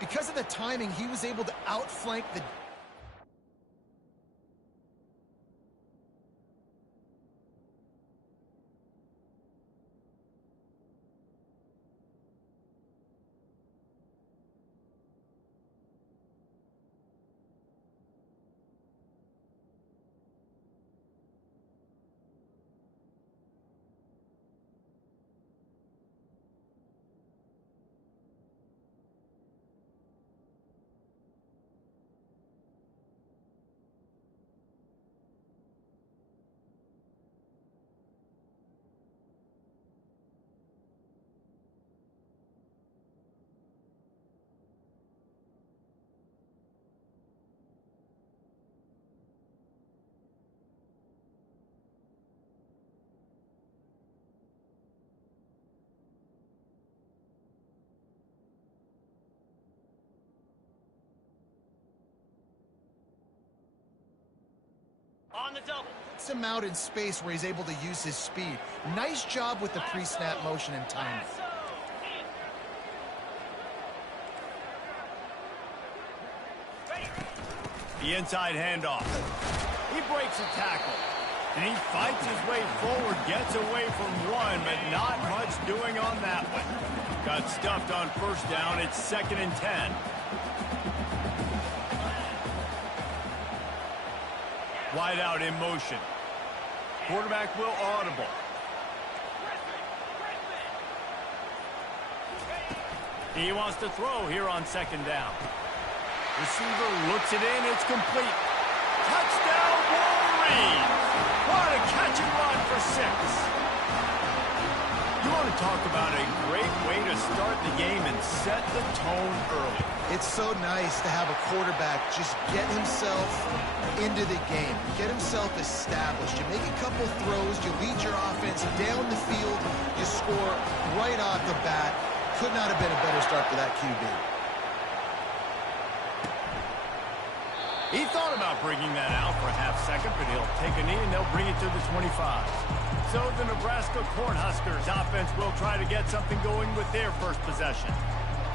Because of the timing, he was able to outflank the... On the double. Gets him out in space where he's able to use his speed. Nice job with the pre-snap motion and timing. The inside handoff. He breaks a tackle. And he fights his way forward, gets away from one, but not much doing on that one. Got stuffed on first down. It's 2nd and 10. Wide out in motion. Quarterback will audible. He wants to throw here on 2nd down. Receiver looks it in. It's complete. Touchdown, Wolverines! What a catch and run for 6. You want to talk about a great way to start the game and set the tone early. It's so nice to have a quarterback just get himself into the game, get himself established. You make a couple throws, you lead your offense down the field, you score right off the bat. Could not have been a better start for that QB. He thought about bringing that out for a half second, but he'll take a knee and they'll bring it to the 25. So the Nebraska Cornhuskers offense will try to get something going with their first possession.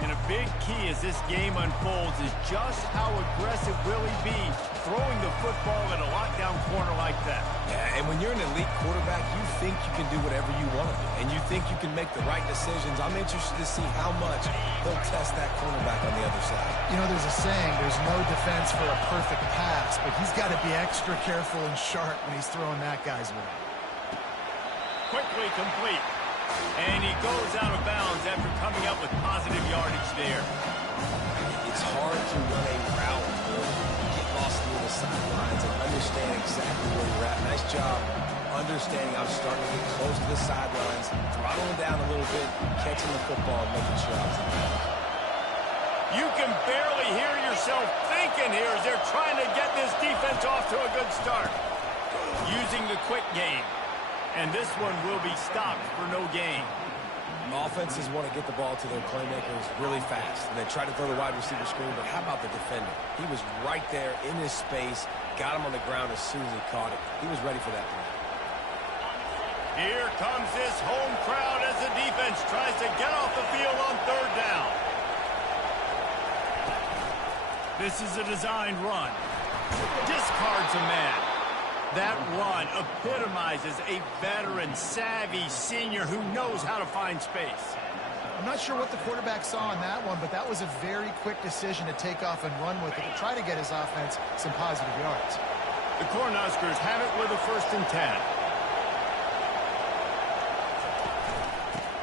And a big key as this game unfolds is just how aggressive will he be throwing the football at a lockdown corner like that. Yeah, and when you're an elite quarterback, you think you can do whatever you want to do, and you think you can make the right decisions. I'm interested to see how much he'll test that cornerback on the other side. You know, there's a saying, there's no defense for a perfect pass, but he's got to be extra careful and sharp when he's throwing that guy's way. Quickly complete. And he goes out of bounds after coming up with positive yardage there. It's hard to run a route where you get lost near the sidelines and understand exactly where you're at. Nice job understanding I'm starting to get close to the sidelines, throttling down a little bit, catching the football, and making sure I was in bounds. You can barely hear yourself thinking here as they're trying to get this defense off to a good start. Using the quick game. And this one will be stopped for no gain. Offenses want to get the ball to their playmakers really fast. And they try to throw the wide receiver screen, but how about the defender? He was right there in his space, got him on the ground as soon as he caught it. He was ready for that play. Here comes this home crowd as the defense tries to get off the field on 3rd down. This is a designed run. Discards a man. That run epitomizes a veteran, savvy senior who knows how to find space. I'm not sure what the quarterback saw on that one, but that was a very quick decision to take off and run with it to try to get his offense some positive yards. The Cornhuskers have it with a 1st and 10.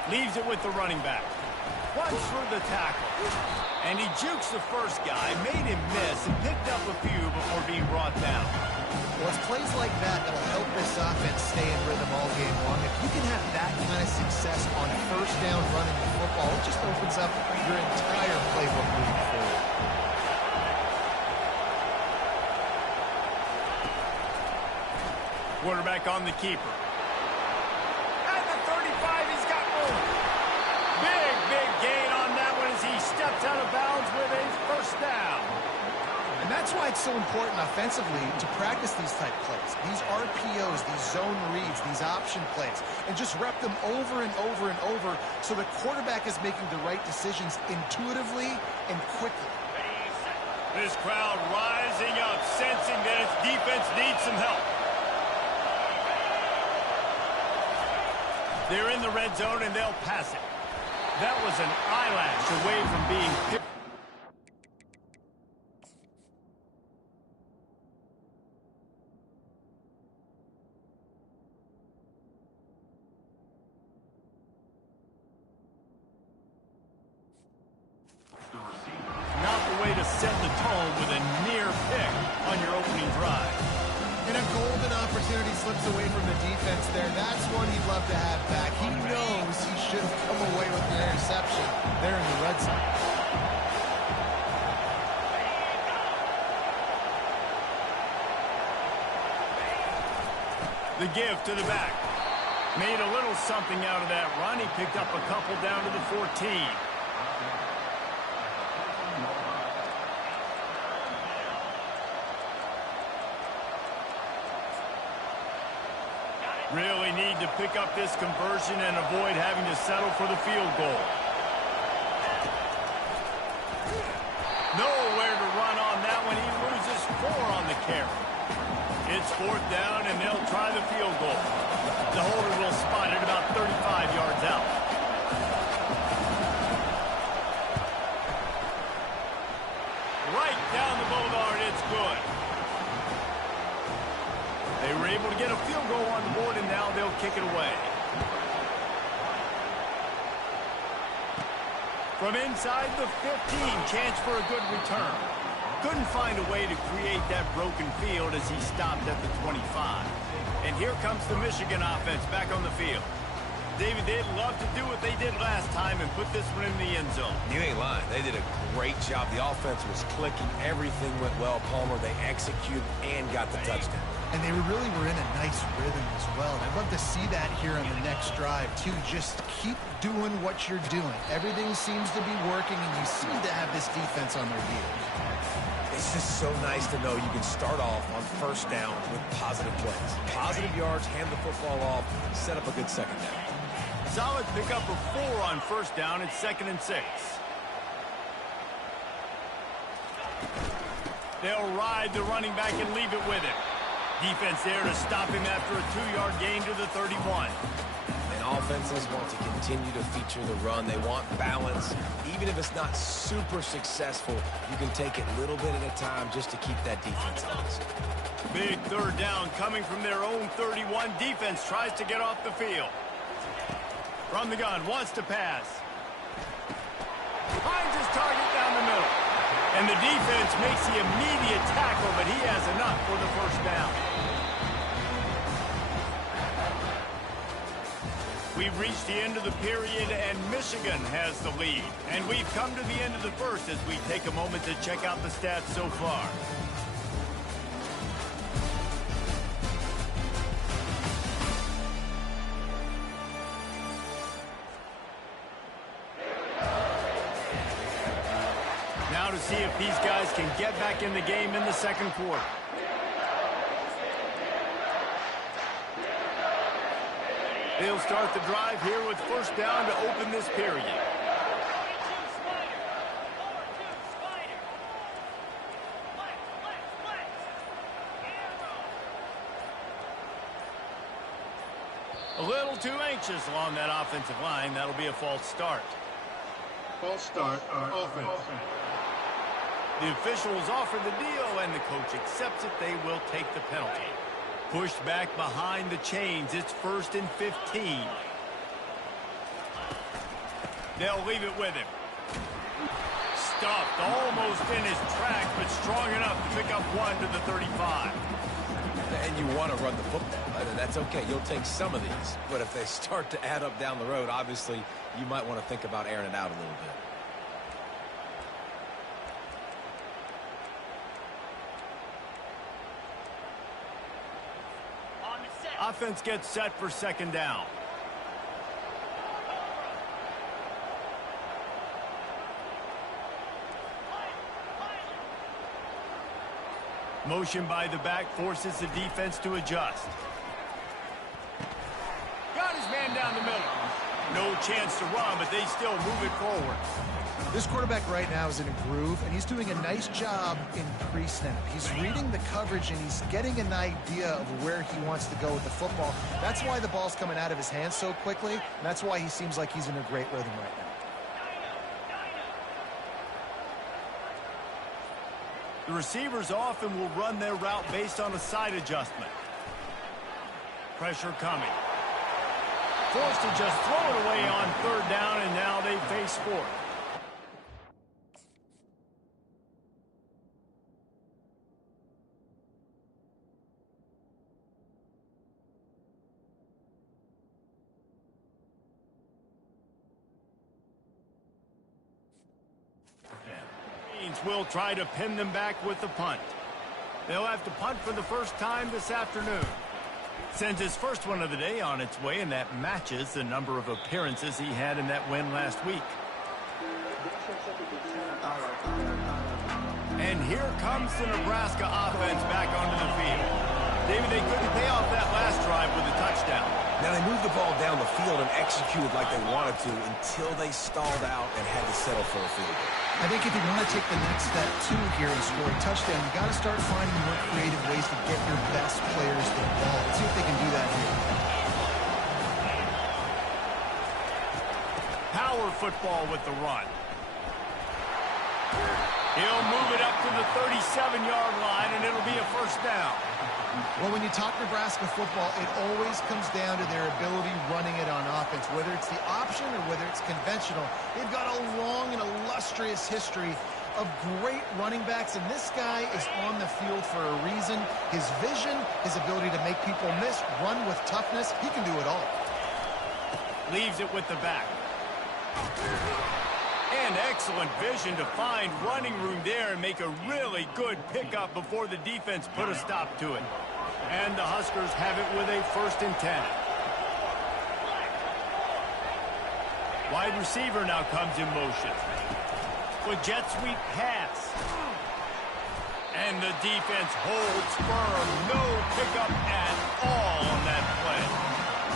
Leaves it with the running back. Runs through the tackle. And he jukes the first guy, made him miss, and picked up a few before being brought down. Well, it's plays like that that'll help this offense stay in rhythm all game long. If you can have that kind of success on 1st down running the football, it just opens up your entire playbook moving forward. Quarterback on the keeper. At the 35, he's got room. Big gain on that one as he steps out of bounds with a 1st down. And that's why it's so important offensively to practice these type plays, these RPOs, these zone reads, these option plays, and just rep them over and over and over so the quarterback is making the right decisions intuitively and quickly. This crowd rising up, sensing that its defense needs some help. They're in the red zone, and they'll pass it. That was an eyelash away from being picked. Not the way to set the tone with a near pick on your opening drive. And a golden opportunity slips away from the defense there. That's one he'd love to have back. He knows he should have come away with the interception there in the red zone. The give to the back. Made a little something out of that run. He picked up a couple down to the 14. Really need to pick up this conversion and avoid having to settle for the field goal. Nowhere to run on that one. He loses 4 on the carry. It's 4th down, and they'll try the field goal. The holder will spot it about 35 yards out. Right down the boulevard, it's good. They were able to get a field goal on the board, and now they'll kick it away. From inside the 15, chance for a good return. Couldn't find a way to create that broken field as he stopped at the 25. And here comes the Michigan offense back on the field. David, they'd love to do what they did last time and put this one in the end zone. You ain't lying. They did a great job. The offense was clicking. Everything went well, Palmer. They executed and got the touchdown. And they really were in a nice rhythm as well. And I'd love to see that here on the next drive, too. Just keep doing what you're doing. Everything seems to be working, and you seem to have this defense on their heels. It's just so nice to know you can start off on 1st down with positive plays. Positive yards, hand the football off, set up a good 2nd down. Solid pickup of 4 on 1st down. It's 2nd and 6. They'll ride the running back and leave it with him. Defense there to stop him after a 2-yard gain to the 31. And offenses want to continue to feature the run. They want balance. Even if it's not super successful, you can take it little bit at a time just to keep that defense honest. Big 3rd down coming from their own 31. Defense tries to get off the field. From the gun, wants to pass. Finds his target down the middle. And the defense makes the immediate tackle, but he has enough for the 1st down. We've reached the end of the period, and Michigan has the lead. And we've come to the end of the 1st as we take a moment to check out the stats so far. Now to see if these guys can get back in the game in the 2nd quarter. They'll start the drive here with 1st down to open this period. A little too anxious along that offensive line. That'll be a false start. False start on offense. The officials offer the deal, and the coach accepts it. They will take the penalty. Pushed back behind the chains. It's 1st and 15. They'll leave it with him. Stuffed almost in his track, but strong enough to pick up 1 to the 35. And you want to run the football. That's okay. You'll take some of these. But if they start to add up down the road, obviously, you might want to think about airing it out a little bit. Offense gets set for 2nd down. Motion by the back forces the defense to adjust. Got his man down the middle. No chance to run, but they still move it forward. This quarterback right now is in a groove, and he's doing a nice job in pre-snap. He's reading the coverage, and he's getting an idea of where he wants to go with the football. That's why the ball's coming out of his hands so quickly, and that's why he seems like he's in a great rhythm right now. The receivers often will run their route based on a side adjustment. Pressure coming. Forced to just throw it away on third down, and now they face fourth. Will try to pin them back with the punt. They'll have to punt for the first time this afternoon. Sends his first one of the day on its way, and that matches the number of appearances he had in that win last week. And here comes the Nebraska offense back onto the field. David, they couldn't pay off that last drive with a touchdown. Now they moved the ball down the field and executed like they wanted to until they stalled out and had to settle for a field goal. I think if you want to take the next step, too, here and score a touchdown, you got to start finding more creative ways to get your best players the ball. Let's see if they can do that here. Power football with the run. He'll move it up to the 37-yard line, and it'll be a first down. Well, when you talk Nebraska football, it always comes down to their ability running it on offense. Whether it's the option or whether it's conventional, they've got a long and illustrious history of great running backs, and this guy is on the field for a reason. His vision, his ability to make people miss, run with toughness, he can do it all. Leaves it with the back. And excellent vision to find running room there and make a really good pickup before the defense put a stop to it. And the Huskers have it with a 1st and 10. Wide receiver now comes in motion. With jet sweep pass. And the defense holds firm. No pickup at all on that play.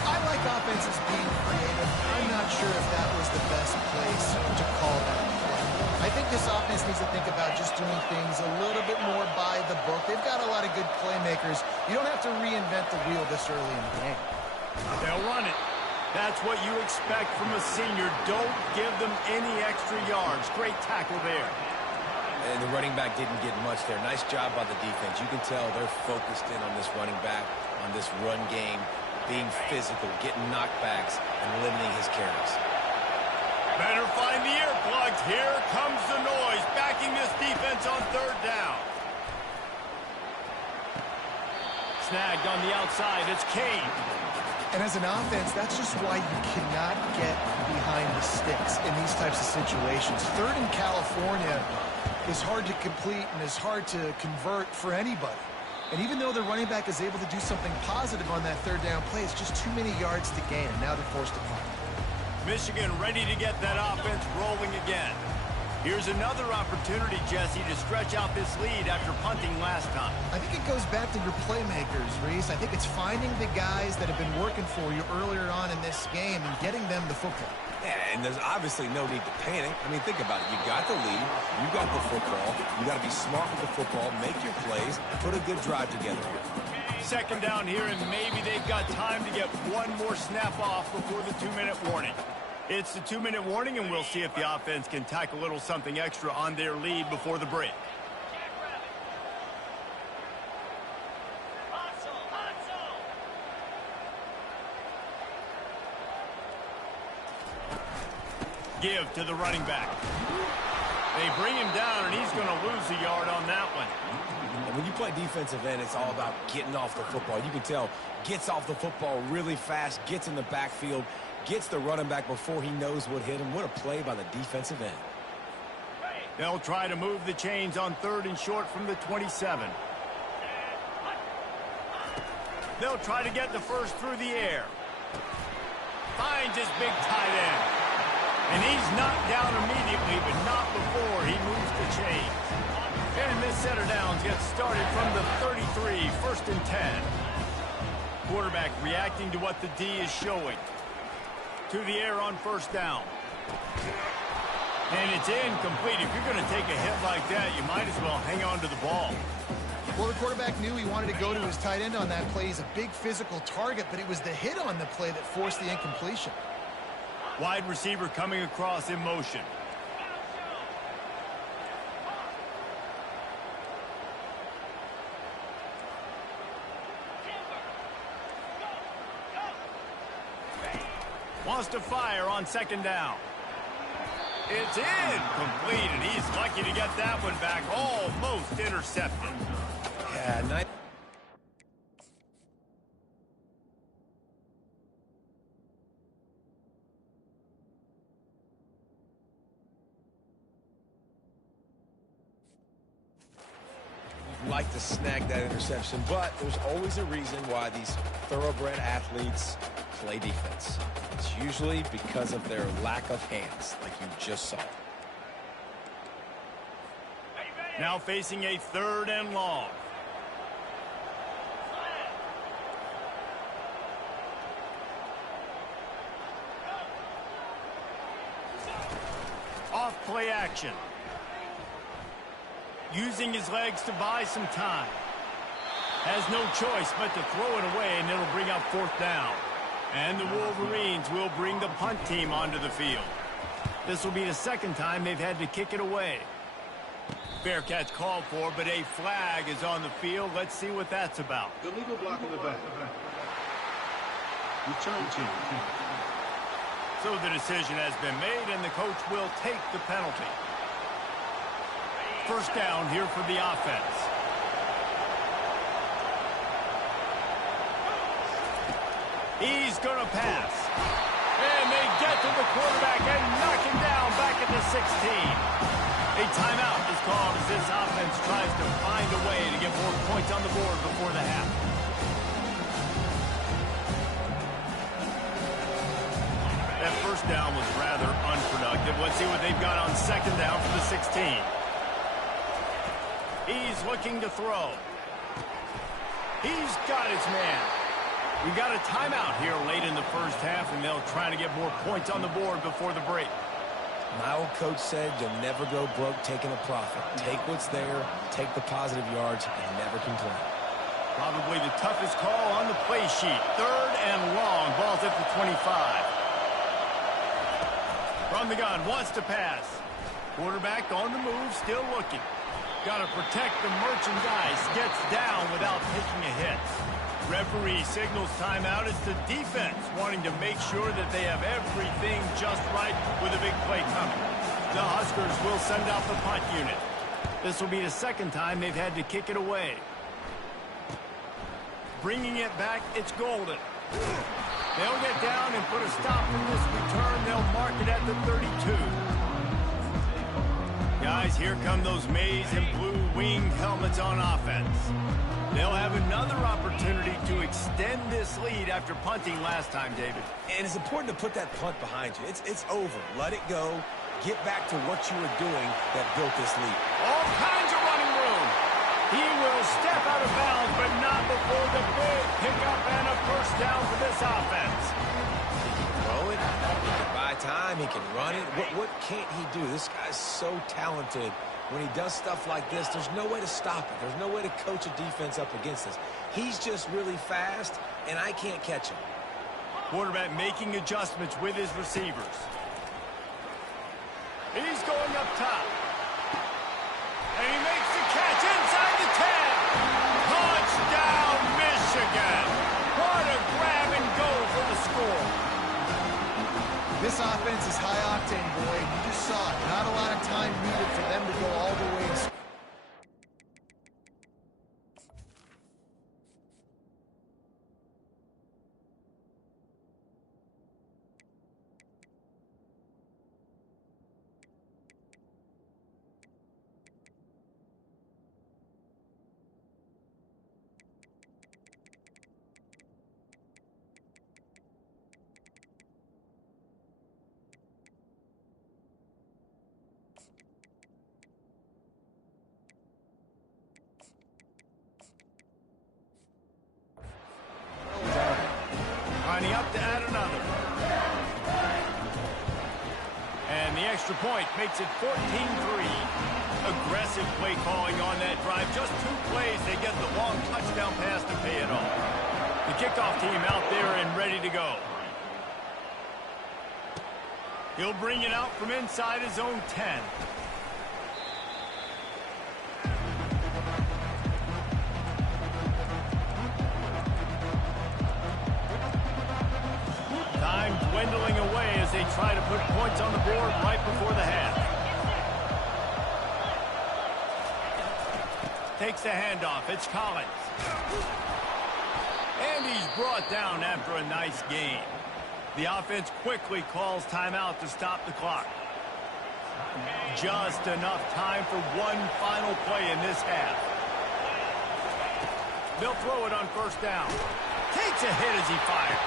I like offenses being creative. I'm not sure if that was the best place to call that play. I think this offense needs to think about just doing things a little bit more by the book. They've got a lot of good playmakers. You don't have to reinvent the wheel this early in the game. They'll run it. That's what you expect from a senior. Don't give them any extra yards. Great tackle there. And the running back didn't get much there. Nice job by the defense. You can tell they're focused in on this running back, on this run game, being physical, getting knockbacks, and limiting his carries. Better find the earplugs. Here comes the noise, backing this defense on third down. Snagged on the outside. It's Kane. And as an offense, that's just why you cannot get behind the sticks in these types of situations. Third in California is hard to complete and is hard to convert for anybody. And even though the running back is able to do something positive on that third down play, it's just too many yards to gain, and now they're forced to punt. Michigan ready to get that offense rolling again. Here's another opportunity, Jesse, to stretch out this lead after punting last time. I think it goes back to your playmakers, Reese. I think it's finding the guys that have been working for you earlier on in this game and getting them the football. Yeah, and there's obviously no need to panic. I mean, think about it. You got the lead. You got the football. You got to be smart with the football, make your plays, put a good drive together here. Second down here, and maybe they've got time to get one more snap off before the 2-minute warning. It's the 2-minute warning, and we'll see if the offense can tack a little something extra on their lead before the break. Give to the running back. They bring him down, and he's going to lose a yard on that one. And when you play defensive end, it's all about getting off the football. You can tell, gets off the football really fast, gets in the backfield, gets the running back before he knows what hit him. What a play by the defensive end. They'll try to move the chains on 3rd and short from the 27. They'll try to get the first through the air. Finds his big tight end. And he's knocked down immediately, but not before he moves the chains. And this set of downs gets started from the 33, 1st and 10. Quarterback reacting to what the D is showing. To the air on 1st down. And it's incomplete. If you're going to take a hit like that, you might as well hang on to the ball. Well, the quarterback knew he wanted to go to his tight end on that play. He's a big physical target, but it was the hit on the play that forced the incompletion. Wide receiver coming across in motion. Wants to fire on 2nd down. It's incomplete, and he's lucky to get that one back. Almost intercepted. Yeah, nice. Like to snag that interception, but there's always a reason why these thoroughbred athletes play defense. It's usually because of their lack of hands, like you just saw. Now facing a 3rd and long. Off play action. Using his legs to buy some time. Has no choice but to throw it away, and it'll bring up 4th down. And the Wolverines will bring the punt team onto the field. This will be the 2nd time they've had to kick it away. Fair catch called for, but a flag is on the field. Let's see what that's about. The legal block in the back. Return team. So the decision has been made, and the coach will take the penalty. 1st down here for the offense. He's going to pass. And they get to the quarterback and knock him down back at the 16. A timeout is called as this offense tries to find a way to get more points on the board before the half. That 1st down was rather unproductive. Let's see what they've got on 2nd down for the 16. He's looking to throw. He's got his man. We got a timeout here late in the 1st half, and they'll try to get more points on the board before the break. My old coach said you'll never go broke taking a profit. Take what's there, take the positive yards, and never complain. Probably the toughest call on the play sheet. 3rd and long. Ball's at the 25. From the gun, wants to pass. Quarterback on the move, still looking. Got to protect the merchandise. Gets down without taking a hit. Referee signals timeout. It's the defense wanting to make sure that they have everything just right with a big play coming. The Huskers will send out the punt unit. This will be the 2nd time they've had to kick it away. Bringing it back, it's Golden. They'll get down and put a stop to this return. They'll mark it at the 32. Guys, here come those maize and blue winged helmets on offense. They'll have another opportunity to extend this lead after punting last time, David. And it's important to put that punt behind you. It's over. Let it go. Get back to what you were doing that built this lead. All kinds of running room. He will step out of bounds, but not before the big pickup and a 1st down for this offense. He can throw it. He can buy time. He can run it. What can't he do? This guy's so talented. When he does stuff like this, there's no way to stop it. There's no way to coach a defense up against this. He's just really fast, and I can't catch him. Quarterback making adjustments with his receivers. He's going up top. And he makes the catch inside the 10. Touchdown, Michigan. What a grab and go for the score. This offense is high octane, boy. You just saw it. Not a lot of time needed for them to go all the way and score. extra point makes it 14-3. Aggressive play calling on that drive. Just 2 plays, they get the long touchdown pass to pay it off. The kickoff team out there and ready to go. He'll bring it out from inside his own 10. Time dwindling away as they try to put points on the board right before the half. Takes the handoff. It's Collins. And he's brought down after a nice gain. The offense quickly calls timeout to stop the clock. Just enough time for one final play in this half. They'll throw it on first down. Takes a hit as he fires.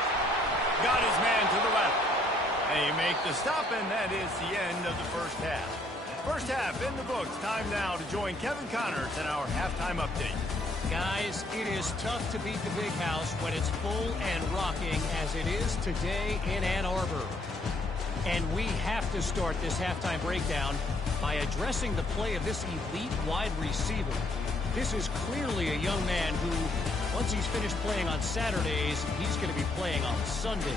Got his man to the left. They make the stop, and that is the end of the first half. First half in the books. Time now to join Kevin Connors in our halftime update. Guys, it is tough to beat the Big House when it's full and rocking as it is today in Ann Arbor. And we have to start this halftime breakdown by addressing the play of this elite wide receiver. This is clearly a young man who, once he's finished playing on Saturdays, he's going to be playing on Sundays.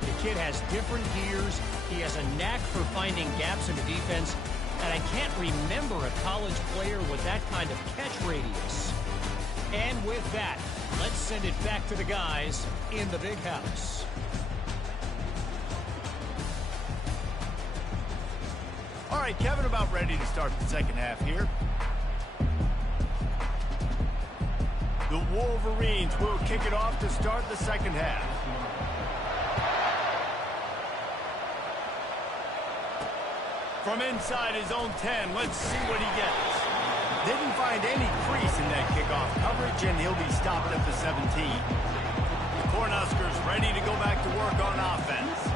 The kid has different gears. He has a knack for finding gaps in the defense. And I can't remember a college player with that kind of catch radius. And with that, let's send it back to the guys in the Big House. All right, Kevin, about ready to start the second half here. The Wolverines will kick it off to start the second half. From inside his own 10, let's see what he gets. Didn't find any crease in that kickoff coverage, and he'll be stopped at the 17. The Cornhuskers ready to go back to work on offense.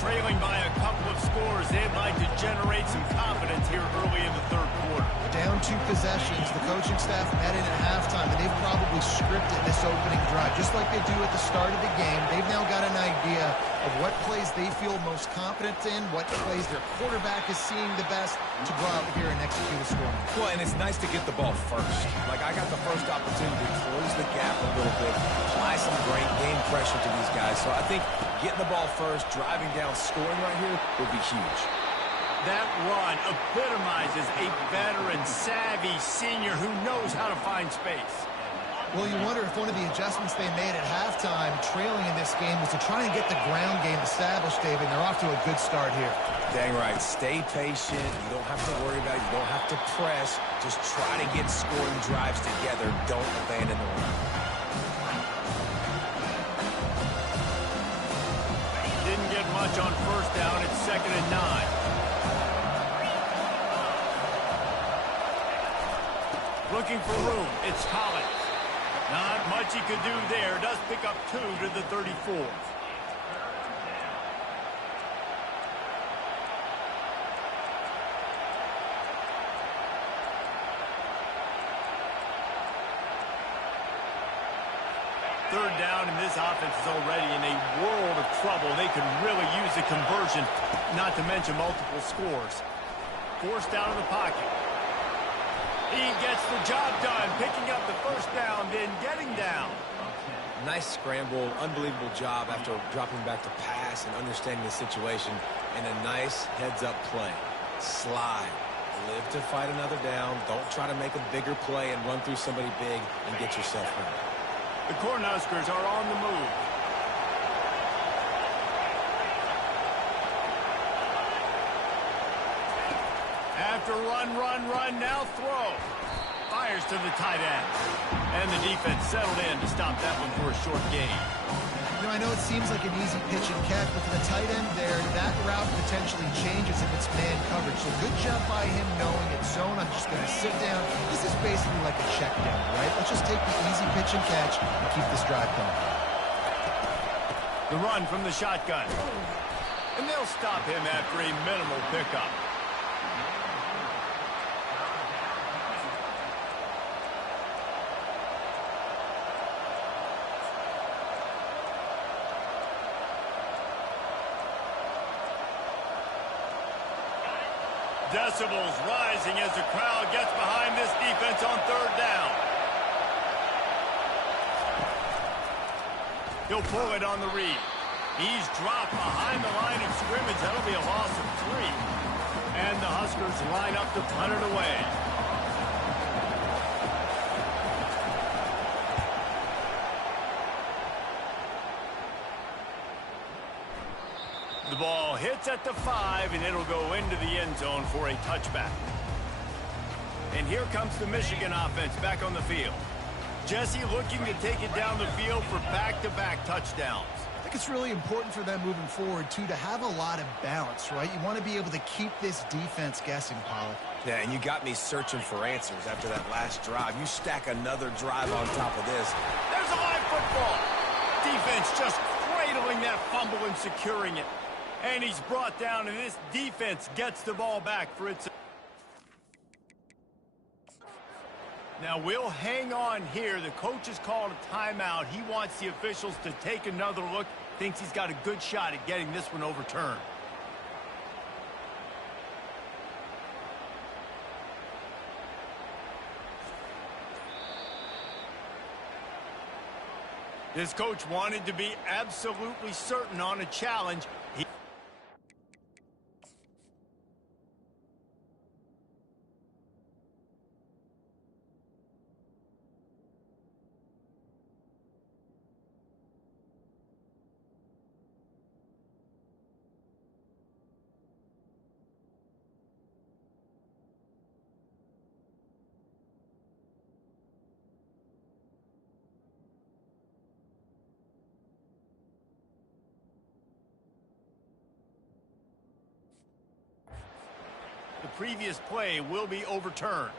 Trailing by a couple of scores, they'd like to generate some confidence here early in the third quarter. Down 2 possessions, the coaching staff met in at halftime, and they've probably scripted this opening drive. Just like they do at the start of the game, they've now got an idea of what plays they feel most confident in, what plays their quarterback is seeing the best to go out here and execute a score. Well, and it's nice to get the ball first. Like, I got the first opportunity to close the gap a little bit, apply some great game pressure to these guys. So I think getting the ball first, driving down, scoring right here will be huge. That run epitomizes a veteran, savvy senior who knows how to find space. Well, you wonder if one of the adjustments they made at halftime, trailing in this game, was to try and get the ground game established, David, and they're off to a good start here. Dang right. Stay patient. You don't have to worry about it. You don't have to press. Just try to get scoring drives together. Don't abandon the run. Didn't get much on first down. It's 2nd and 9. Looking for room. It's Collins. Not much he could do there. Does pick up 2 to the 34. Third down, and this offense is already in a world of trouble. They could really use a conversion, not to mention multiple scores. Forced out of the pocket. He gets the job done, picking up the first down, then getting down. Nice scramble, unbelievable job after dropping back to pass and understanding the situation, and a nice heads-up play. Slide. Live to fight another down. Don't try to make a bigger play and run through somebody big and get yourself hurt. The Cornhuskers are on the move. After run, now throw. Fires to the tight end. And the defense settled in to stop that one for a short gain. You know, I know it seems like an easy pitch and catch, but for the tight end there, that route potentially changes if it's man coverage. So good job by him knowing it's zone. I'm just going to sit down. This is basically like a check down, right? Let's just take the easy pitch and catch and keep this drive going. The run from the shotgun. And they'll stop him after a minimal pickup. decibels rising as the crowd gets behind this defense on third down. He'll pull it on the read. He's dropped behind the line of scrimmage. That'll be a loss of 3. And the Huskers line up to punt it away. The ball hits at the 5, and it'll go into the end zone for a touchback. And here comes the Michigan offense back on the field. Jesse looking to take it down the field for back-to-back touchdowns. I think it's really important for them moving forward, too, to have a lot of balance, right? You want to be able to keep this defense guessing, Pollock. Yeah, and you got me searching for answers after that last drive. You stack another drive on top of this. There's a live football. Defense just cradling that fumble and securing it. And he's brought down, and this defense gets the ball back for its... Now, we'll hang on here. The coach has called a timeout. He wants the officials to take another look. Thinks he's got a good shot at getting this one overturned. This coach wanted to be absolutely certain on a challenge. The previous play will be overturned.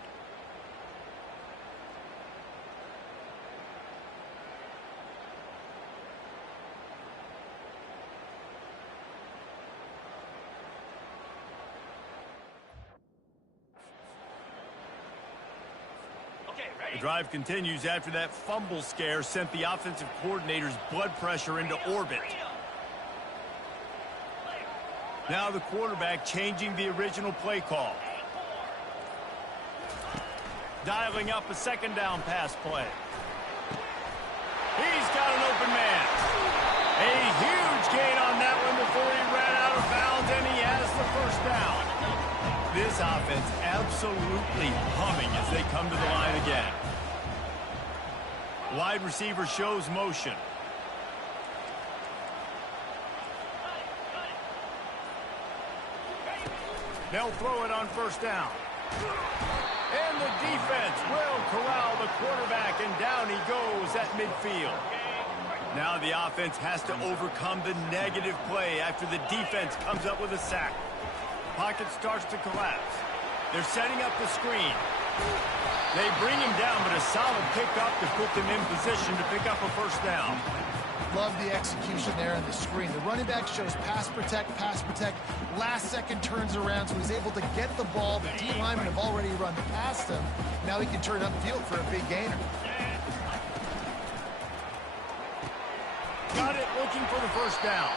The drive continues after that fumble scare sent the offensive coordinator's blood pressure into orbit. Now the quarterback changing the original play call. Dialing up a second down pass play. He's got an open man. A huge gain on that one before he ran out of bounds, and he has the first down. This offense absolutely humming as they come to the line again. Wide receiver shows motion. They'll throw it on first down. And the defense will corral the quarterback, and down he goes at midfield. Now the offense has to overcome the negative play after the defense comes up with a sack. Pocket starts to collapse. They're setting up the screen. They bring him down, but a solid pickup to put them in position to pick up a first down. Love the execution there on the screen. The running back shows pass protect, pass protect. Last second turns around, so he's able to get the ball. The D linemen have already run past him. Now he can turn upfield for a big gainer. Got it, looking for the first down.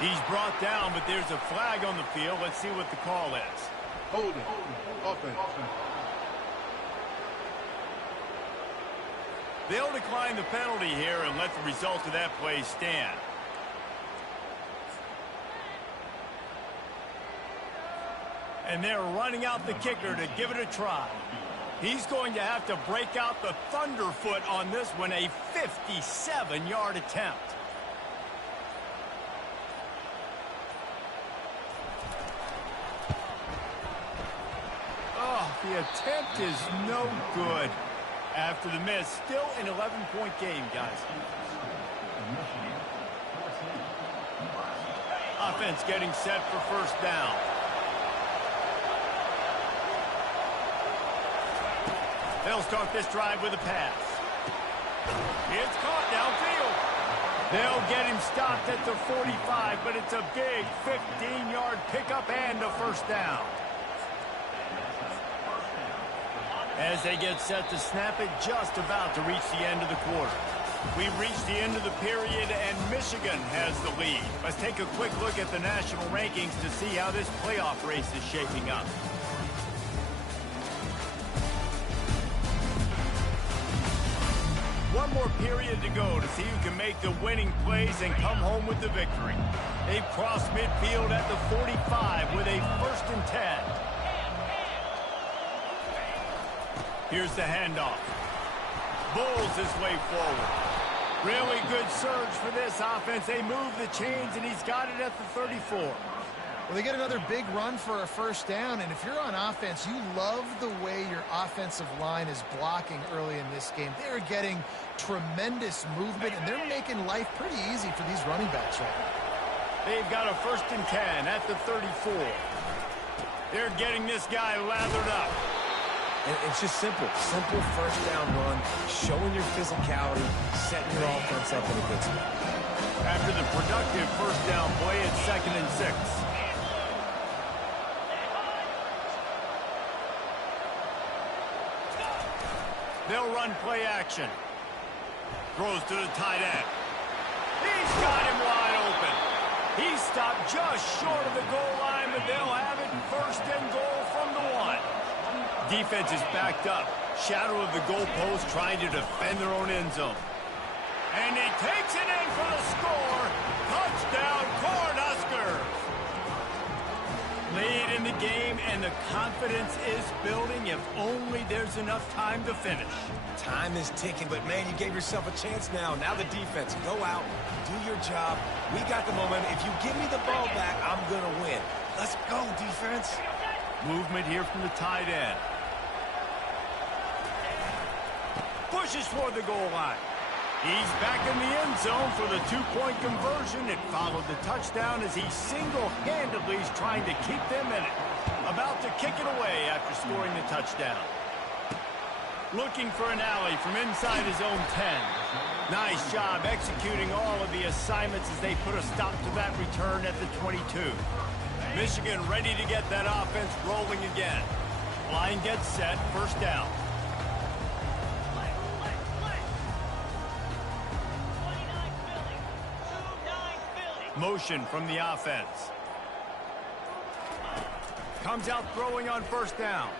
He's brought down, but there's a flag on the field. Let's see what the call is. Holding. Offense. They'll decline the penalty here and let the result of that play stand. And they're running out the kicker to give it a try. He's going to have to break out the thunderfoot on this one, a 57-yard attempt. Oh, the attempt is no good. After the miss, still an 11-point game, guys. Offense getting set for first down. They'll start this drive with a pass. It's caught downfield. They'll get him stopped at the 45, but it's a big 15-yard pickup and a first down. As they get set to snap it, just about to reach the end of the quarter. We've reached the end of the period, and Michigan has the lead. Let's take a quick look at the national rankings to see how this playoff race is shaping up. one more period to go to see who can make the winning plays and come home with the victory. They've crossed midfield at the 45 with a 1st and 10. Here's the handoff. Bulls his way forward. Really good surge for this offense. They move the chains, and he's got it at the 34. Well, they get another big run for a 1st down, and if you're on offense, you love the way your offensive line is blocking early in this game. They're getting tremendous movement, and they're making life pretty easy for these running backs right now. They've got a 1st and 10 at the 34. They're getting this guy lathered up. And it's just simple. Simple 1st down run, showing your physicality, setting your offense up in a good spot. After the productive 1st down play, it's 2nd and 6. They'll run play action. Throws to the tight end. He's got him wide open. He stopped just short of the goal line, but they'll have it 1st and goal from the 1. Defense is backed up. Shadow of the goalpost trying to defend their own end zone. And he takes it in for the score. Touchdown, Cornhuskers. Lead in the game, and the confidence is building if only there's enough time to finish. Time is ticking, but, man, you gave yourself a chance now. Now the defense, go out, do your job. We got the momentum. If you give me the ball back, I'm going to win. Let's go, defense. Movement here from the tight end. Pushes toward the goal line. He's back in the end zone for the 2-point conversion. It followed the touchdown as he single-handedly is trying to keep them in it. About to kick it away after scoring the touchdown. Looking for an alley from inside his own 10. Nice job executing all of the assignments as they put a stop to that return at the 22. Michigan ready to get that offense rolling again. Line gets set, 1st down. Motion from the offense. Comes out throwing on 1st down.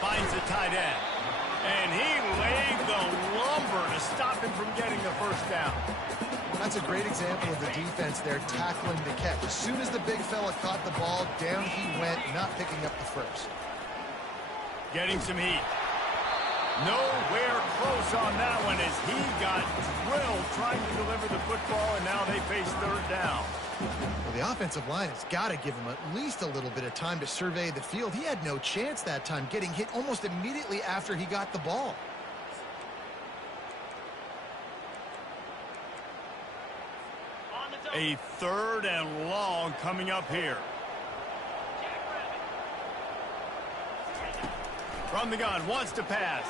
Finds the tight end. And he laid the lumber to stop him from getting the 1st down. That's a great example of the defense there tackling the catch. As soon as the big fella caught the ball, down he went, not picking up the 1st. Getting some heat. Nowhere close on that one as he got drilled trying to deliver the football, and now they face 3rd down. Well, the offensive line has got to give him at least a little bit of time to survey the field. He had no chance that time, getting hit almost immediately after he got the ball. A 3rd and long coming up here. From the gun, wants to pass.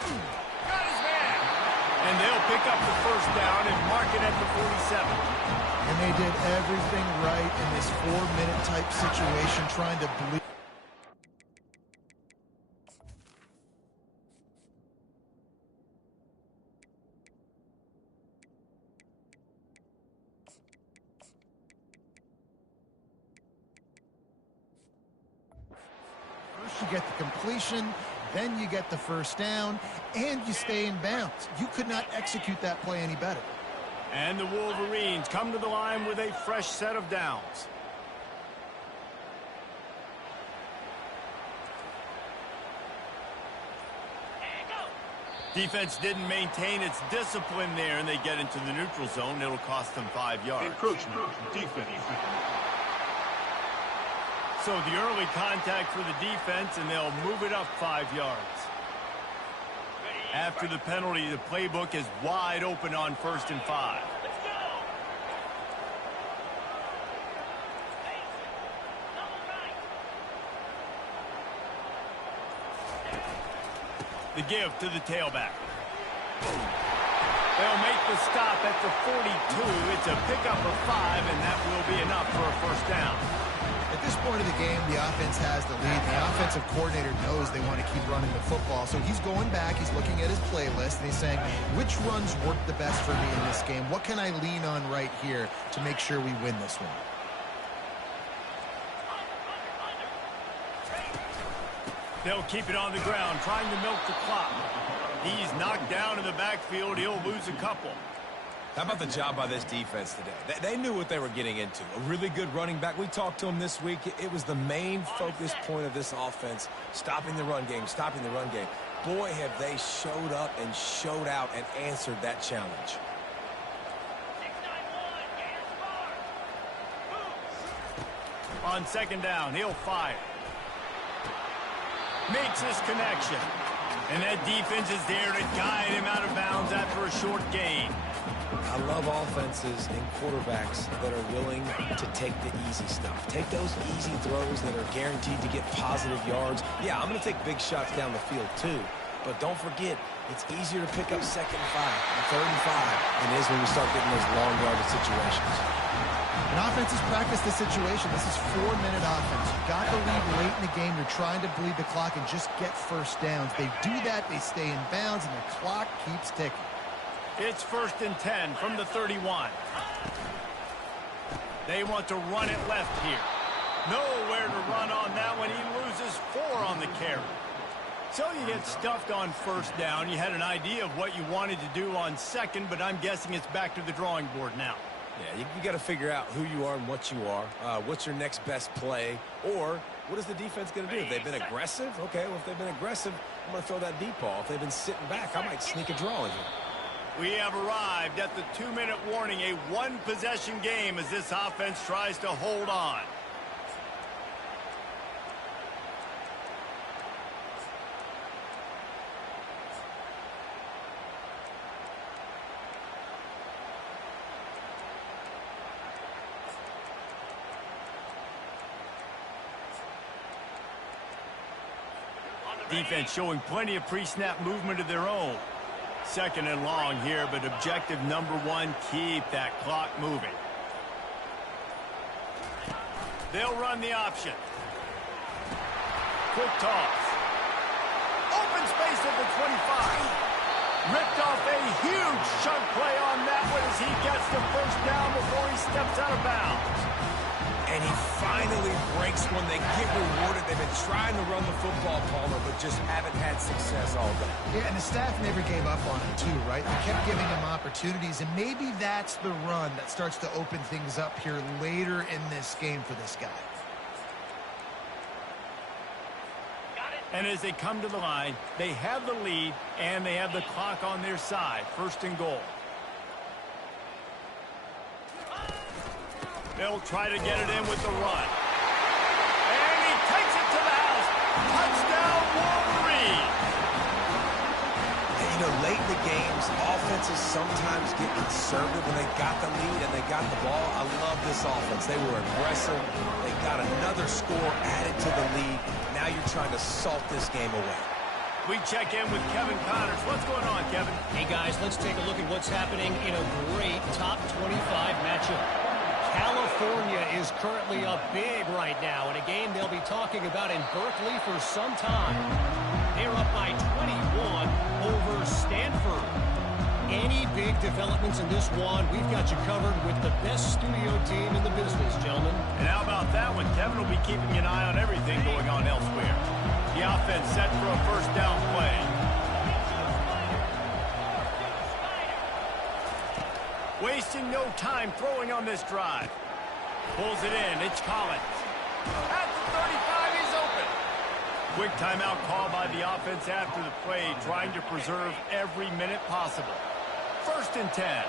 Got his man. And they'll pick up the 1st down and mark it at the 47. And they did everything right in this 4-minute type situation, trying to bleed. First you get the completion, then you get the 1st down, and you stay in bounds. You could not execute that play any better. And the Wolverines come to the line with a fresh set of downs. Defense didn't maintain its discipline there, and they get into the neutral zone. It'll cost them 5 yards. Encroachment, defense. So the early contact for the defense, and they'll move it up 5 yards. After the penalty, the playbook is wide open on 1st and 5. The give to the tailback. They'll make the stop at the 42. It's a pickup of 5, and that will be enough for a 1st down. At this point of the game, the offense has the lead. The offensive coordinator knows they want to keep running the football. So he's going back, he's looking at his playlist, and he's saying, which runs work the best for me in this game? What can I lean on right here to make sure we win this one? They'll keep it on the ground, trying to milk the clock. He's knocked down in the backfield. He'll lose a couple. How about the job by this defense today? They knew what they were getting into. A really good running back. We talked to him this week. It was the main focus point of this offense, stopping the run game, stopping the run game. Boy, have they showed up and showed out and answered that challenge. On second down, he'll fire. Makes his connection. And that defense is there to guide him out of bounds after a short gain. I love offenses and quarterbacks that are willing to take the easy stuff. Take those easy throws that are guaranteed to get positive yards. Yeah, I'm going to take big shots down the field too. But don't forget, it's easier to pick up 2nd and 5 and 3rd and 5 than it is when we start getting those long yardage situations. And offenses practice this situation. This is 4-minute offense. You got the lead late in the game. You're trying to bleed the clock and just get first downs. They do that, they stay in bounds, and the clock keeps ticking. It's 1st and 10 from the 31. They want to run it left here. Nowhere to run on that one. He loses 4 on the carry. So you get stuffed on 1st down. You had an idea of what you wanted to do on 2nd, but I'm guessing it's back to the drawing board now. Yeah, you got to figure out who you are and what you are. What's your next best play? Or what is the defense going to do? If they've been aggressive, okay, well, if they've been aggressive, I'm going to throw that deep ball. If they've been sitting back, I might sneak a draw in here. We have arrived at the 2-minute warning, a one-possession game as this offense tries to hold on. Defense showing plenty of pre-snap movement of their own. 2nd and long here, but objective number 1, keep that clock moving. They'll run the option. Quick toss. Open space at the 25. Ripped off a huge chunk play on that one as he gets the 1st down before he steps out of bounds. And he finally breaks when they get rewarded. They've been trying to run the football, Palmer, but just haven't had success all day. Yeah, and the staff never gave up on him, too, right? They kept giving him opportunities, and maybe that's the run that starts to open things up here later in this game for this guy. And as they come to the line, they have the lead, and they have the clock on their side. 1st and goal. They'll try to get it in with the run. And he takes it to the house. Touchdown, Wolverine. And, you know, late in the games, offenses sometimes get conservative when they got the lead and they got the ball. I love this offense. They were aggressive. They got another score added to the lead. Now you're trying to salt this game away. We check in with Kevin Connors. What's going on, Kevin? Hey, guys, let's take a look at what's happening in a great top 25 matchup. California is currently up big right now in a game they'll be talking about in Berkeley for some time. They're up by 21 over Stanford. Any big developments in this one, we've got you covered with the best studio team in the business, gentlemen. And how about that one? Kevin will be keeping an eye on everything going on elsewhere. The offense set for a 1st down play. Wasting no time throwing on this drive. Pulls it in. It's Collins. At the 35, he's open. Quick timeout call by the offense after the play, trying to preserve every minute possible. 1st and 10.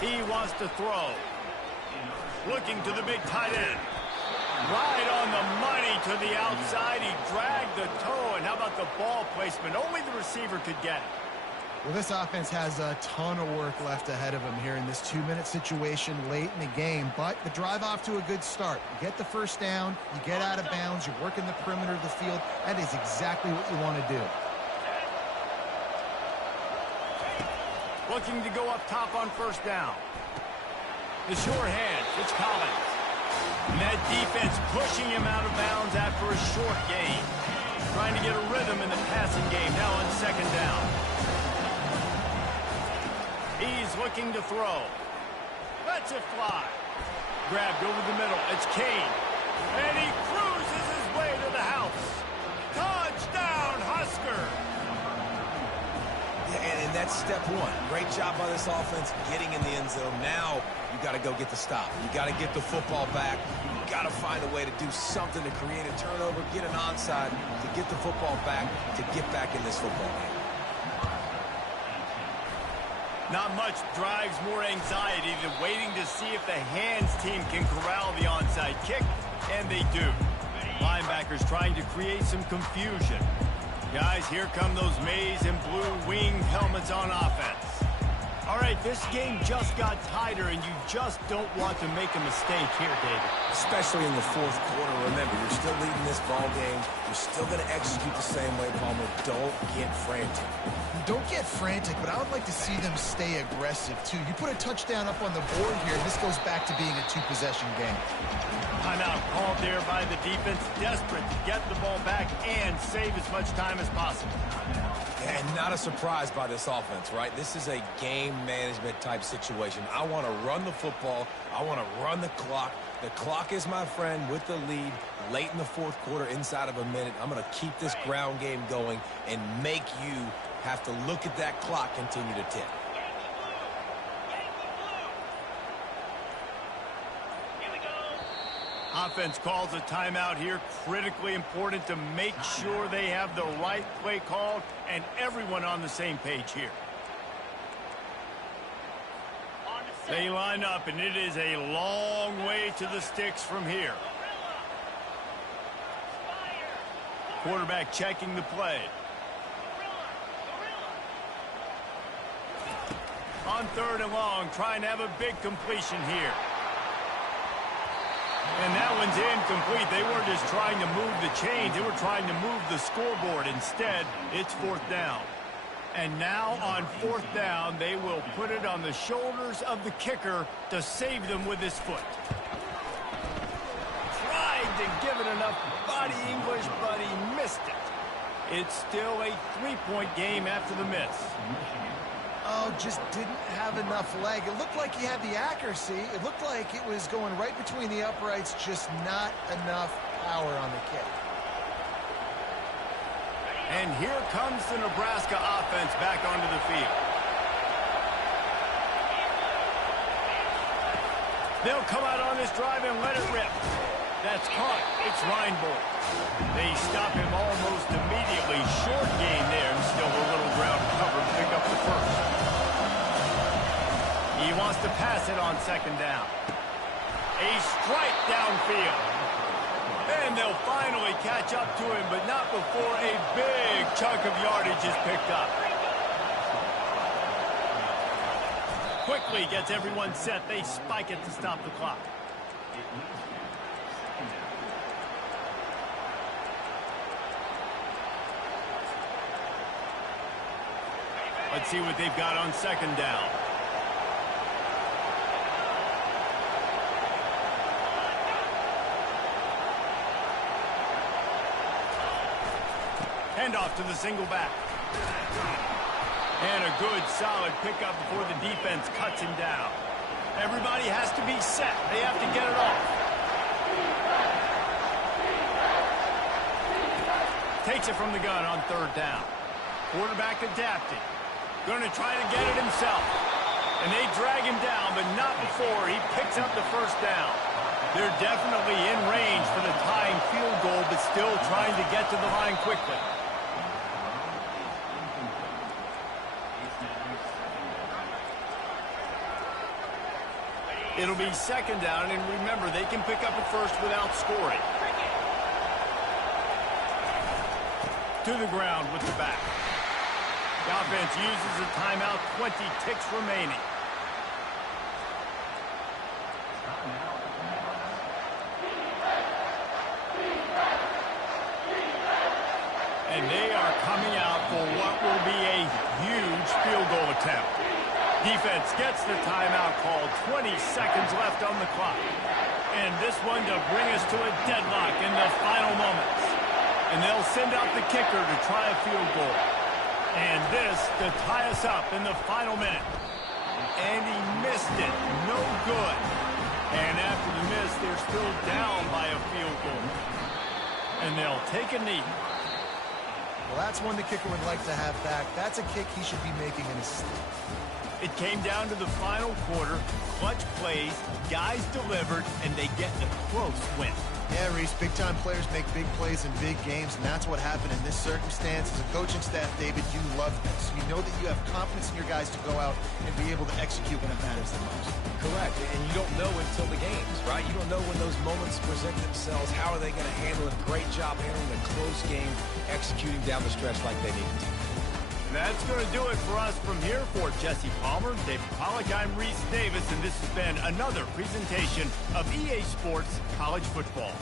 He wants to throw. Looking to the big tight end. Right on the money to the outside. He dragged the toe. And how about the ball placement? Only the receiver could get it. Well, this offense has a ton of work left ahead of them here in this 2-minute situation late in the game. But the drive off to a good start. You get the 1st down. You get out of bounds. You're working the perimeter of the field. That is exactly what you want to do. Looking to go up top on 1st down. The short hand. It's Collins. And that defense pushing him out of bounds after a short gain. Trying to get a rhythm in the passing game now on 2nd down. He's looking to throw. Lets it fly. Grabbed over the middle. It's Kane. And he cruises his way to the house. Touchdown, Husker! Yeah, and that's step one. Great job by this offense getting in the end zone. Now you got to go get the stop. You got to get the football back. You got to find a way to do something to create a turnover, get an onside, to get the football back, to get back in this football game. Not much drives more anxiety than waiting to see if the hands team can corral the onside kick, and they do. Linebackers trying to create some confusion. Guys, here come those maize and blue wing helmets on offense. All right, this game just got tighter, and you just don't want to make a mistake here, David. Especially in the fourth quarter. Remember, you're still leading this ball game. You're still going to execute the same way, Palmer. Don't get frantic. Don't get frantic, but I would like to see them stay aggressive, too. You put a touchdown up on the board here, and this goes back to being a two-possession game. Timeout called there by the defense, desperate to get the ball back and save as much time as possible. And not a surprise by this offense, right? This is a game management type situation. I want to run the football. I want to run the clock. The clock is my friend with the lead late in the fourth quarter, inside of a minute. I'm going to keep this ground game going and make you have to look at that clock continue to tick. Offense calls a timeout here. Critically important to make sure they have the right play called and everyone on the same page here. They line up, and it is a long way to the sticks from here. Quarterback checking the play. On 3rd and long, trying to have a big completion here. And that one's incomplete. They weren't just trying to move the chains. They were trying to move the scoreboard. Instead, it's 4th down. And now on 4th down, they will put it on the shoulders of the kicker to save them with his foot. Tried to give it enough body English, but he missed it. It's still a 3-point game after the miss. Oh, just didn't have enough leg. It looked like he had the accuracy. It looked like it was going right between the uprights, just not enough power on the kick. And here comes the Nebraska offense back onto the field. They'll come out on this drive and let it rip. That's caught. It's Reinbold. They stop him almost immediately. Short gain there, and still a little ground cover to pick up the first. He wants to pass it on 2nd down. A strike downfield. And they'll finally catch up to him, but not before a big chunk of yardage is picked up. Quickly gets everyone set. They spike it to stop the clock. Let's see what they've got on 2nd down. Handoff to the single back. And a good, solid pickup before the defense cuts him down. Everybody has to be set. They have to get it off. Takes it from the gun on 3rd down. Quarterback adapting. Going to try to get it himself. And they drag him down, but not before he picks up the 1st down. They're definitely in range for the tying field goal, but still trying to get to the line quickly. It'll be 2nd down, and remember, they can pick up a first without scoring. To the ground with the back. The offense uses a timeout, 20 ticks remaining. And they are coming out for what will be a huge field goal attempt. Defense gets the timeout called. 20 seconds left on the clock. And this one to bring us to a deadlock in the final moments. And they'll send out the kicker to try a field goal. And this to tie us up in the final minute. And he missed it. No good. And after the miss, they're still down by a field goal. And they'll take a knee. Well, that's one the kicker would like to have back. That's a kick he should be making in his sleep. It came down to the final quarter. Clutch plays, guys delivered, and they get a close win. Yeah, Reese, big-time players make big plays in big games, and that's what happened in this circumstance. As a coaching staff, David, you love this. You know that you have confidence in your guys to go out and be able to execute when it matters the most. Correct, and you don't know until the games, right? You don't know when those moments present themselves. How are they going to handle it? Great job handling a close game, executing down the stretch like they needed to. That's going to do it for us from here. For Jesse Palmer, David Pollack, I'm Reese Davis, and this has been another presentation of EA Sports College Football.